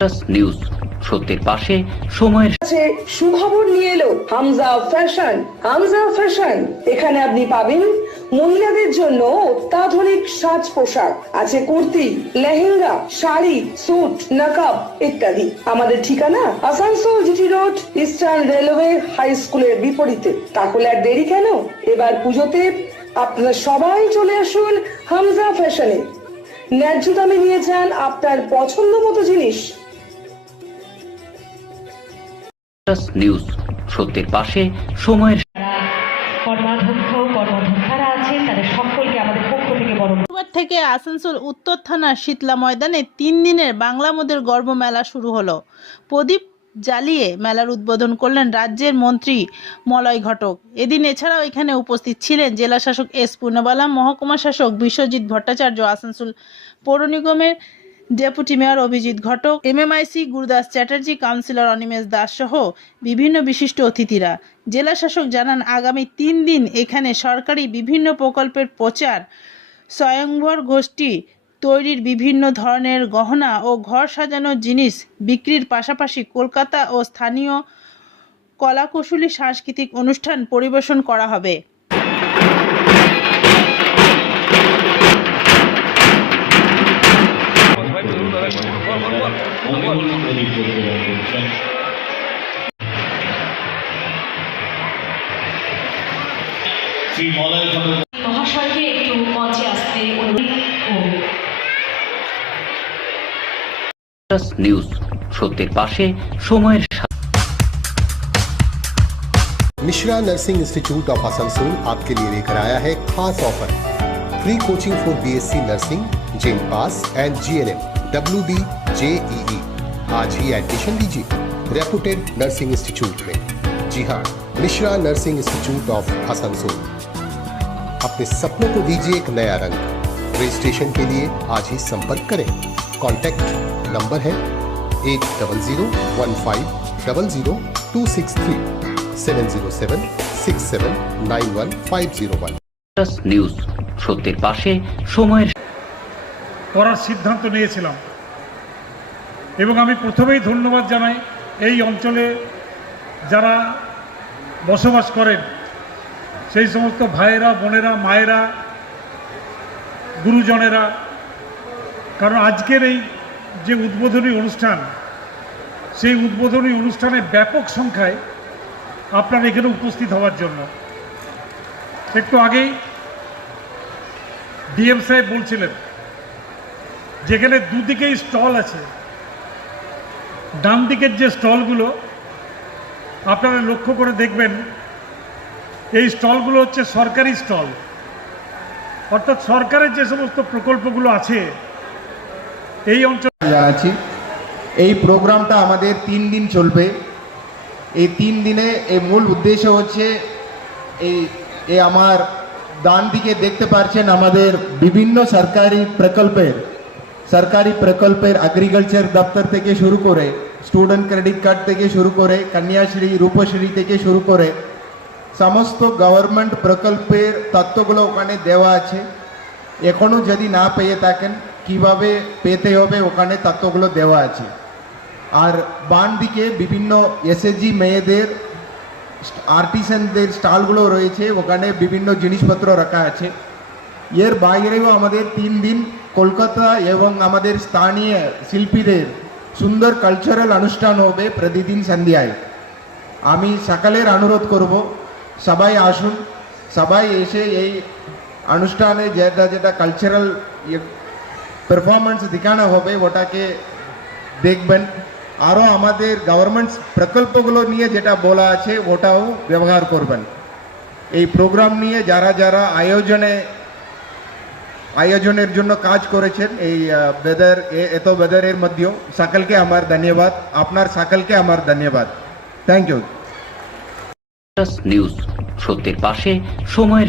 News সত্যের পাশে সময়ের সুখবর নিয়ে এলো হামজা ফ্যাশন। হামজা ফ্যাশন, এখানে আপনি পাবেন মহিলাদের জন্য অত্যাধুনিক সাজ পোশাক, আছে কুর্তি, লেহেঙ্গা, শাড়ি, স্যুট, নকাব ইত্যাদি। আমাদের ঠিকানা Asansol GT road, eastern railway high স্কুলের বিপরীতে। তাহলে আর দেরি কেন, এবার পুজোতে আপনারা সবাই চলে আসুন হামজা ফ্যাশনে। ন্যায্য দামে নিয়ে যান আপনার পছন্দ মতো জিনিস। নিউজ সত্যের পাশে সময়ের কর্মধ্যক্ষরা আছেন, তাদের সকলকে আমাদের পক্ষ থেকে শুক্রবার থেকে আসানসোল উত্তর থানার শীতলা ময়দানে 3 দিনের বাংলা মোদের গর্ব মেলা শুরু হলো। প্রদীপ জ্বালিয়ে মেলার উদ্বোধন করলেন রাজ্যের মন্ত্রী মলয় ঘটক। এদিন এছাড়াও এখানে উপস্থিত ছিলেন জেলা শাসক এস পূর্ণবালাম, মহকুমা শাসক বিশ্বজিৎ ভট্টাচার্য, আসানসোল পৌর নিগমের ডেপুটি মেয়র অভিজিৎ ঘটক, এমএমআইসি গুরুদাস চ্যাটার্জি, কাউন্সিলর অনিমেষ দাস সহ বিভিন্ন বিশিষ্ট অতিথিরা। জেলা শাসক জানান, আগামী 3 দিন এখানে সরকারি বিভিন্ন প্রকল্পের প্রচার, স্বয়ংবর গোষ্ঠী তৈরির বিভিন্ন ধরনের গহনা ও ঘর সাজানোর জিনিস বিক্রির পাশাপাশি কলকাতা ও স্থানীয় কলাকুশলী সাংস্কৃতিক অনুষ্ঠান পরিবেশন করা হবে। মহাশয়কে একটু মঞ্চে আসতে অনুরোধ। নিউজ সত্যের পাশে সময়ের Mishra nursing institute of Asansol आपके लिए लेकर आया है खास offer. Free coaching for BSc nursing, जेम pass and GNM, WD, JEE। आज ही एडमिशन लीजिए रेपुटेड नर्सिंग इंस्टीट्यूट में। जी हाँ, Mishra nursing institute of Asansol. अपने सपनों को दीजिए एक नया रंग। रजिस्ट्रेशन के लिए आज ही संपर्क करें। कॉन्टैक्ट नंबर है 8015000263 7076791 নিউজ সত্যের পাশে সময়ের করার সিদ্ধান্ত নিয়েছিলাম এবং আমি প্রথমেই ধন্যবাদ জানাই এই অঞ্চলে যারা বসবাস করেন সেই সমস্ত ভাইয়েরা, বোনেরা, মায়েরা, গুরুজনেরা, কারণ আজকের এই যে উদ্বোধনী অনুষ্ঠান, সেই উদ্বোধনী অনুষ্ঠানে ব্যাপক সংখ্যায় আপনারা এখানে উপস্থিত হওয়ার জন্য। একটু আগেই ডিএম সাহেব বলছিলেন যেখানে দুদিকেই স্টল আছে, ডান দিকের যে স্টলগুলো আপনারা লক্ষ্য করে দেখবেন, এই স্টলগুলো হচ্ছে সরকারি স্টল, অর্থাৎ সরকারের যে সমস্ত প্রকল্পগুলো আছে এই অঞ্চলে। জানাচ্ছি এই প্রোগ্রামটা আমাদের 3 দিন চলবে। এই 3 দিনে এই মূল উদ্দেশ্য হচ্ছে এই আমার ডান দিকে দেখতে পাচ্ছেন আমাদের বিভিন্ন সরকারি প্রকল্পের এগ্রিকালচার দপ্তর থেকে শুরু করে, স্টুডেন্ট ক্রেডিট কার্ড থেকে শুরু করে, কন্যাশ্রী, রূপশ্রী থেকে শুরু করে সমস্ত গভর্নমেন্ট প্রকল্পের তথ্যগুলো ওখানে দেওয়া আছে। এখনও যদি না পেয়ে থাকেন কিভাবে পেতে হবে ওখানে তথ্যগুলো দেওয়া আছে। আর বাম দিকে বিভিন্ন এসএসজি মেয়েদের, আর্টিসানদের স্টলগুলো রয়েছে, ওখানে বিভিন্ন জিনিসপত্র রাখা আছে। এর বাইরেও আমাদের 3 দিন কলকাতা এবং আমাদের স্থানীয় শিল্পীদের সুন্দর কালচারাল অনুষ্ঠান হবে প্রতিদিন সন্ধ্যায়। আমি সকালের অনুরোধ করব সবাই আসুন, সবাই এসে এই অনুষ্ঠানে যেটা যেটা কালচারাল পারফরমেন্স দেখানো হবে ওটাকে দেখবেন। আরও আমাদের গভর্নমেন্ট প্রকল্পগুলো নিয়ে যেটা বলা আছে ওটাও ব্যবহার করবেন। এই প্রোগ্রাম নিয়ে যারা যারা আয়োজনের জন্য কাজ করেছেন, এই এত ওয়েদারের মধ্যেও সকলকে আমার ধন্যবাদ, আপনার সকলকে আমার ধন্যবাদ। Thank you. নিউজ সত্যের পাশে সময়ের